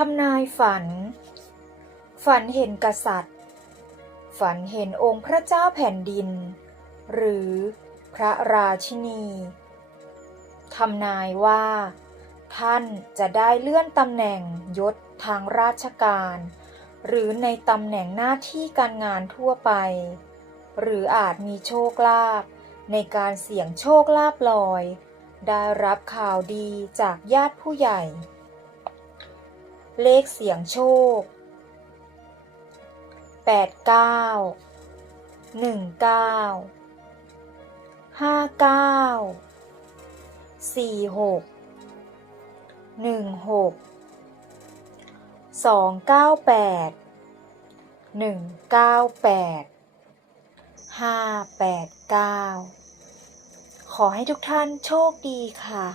ทำนายฝัน ฝันเห็นกษัตริย์ ฝันเห็นองค์พระเจ้าแผ่นดิน หรือพระราชินี ทำนายว่า ท่านจะได้เลื่อนตำแหน่งยศทางราชการ หรือในตำแหน่งหน้าที่การงานทั่วไป หรืออาจมีโชคลาภในการเสี่ยงโชคลาภลอย ได้รับข่าวดีจากญาติผู้ใหญ่ เลขเสี่ยงโชคแปดเก้าหนึ่งเก้าห้าเก้าสี่หกหนึ่งหกสองเก้าแปดหนึ่งเก้าแปดห้าแปดเก้าขอให้ทุกท่านโชคดีค่ะ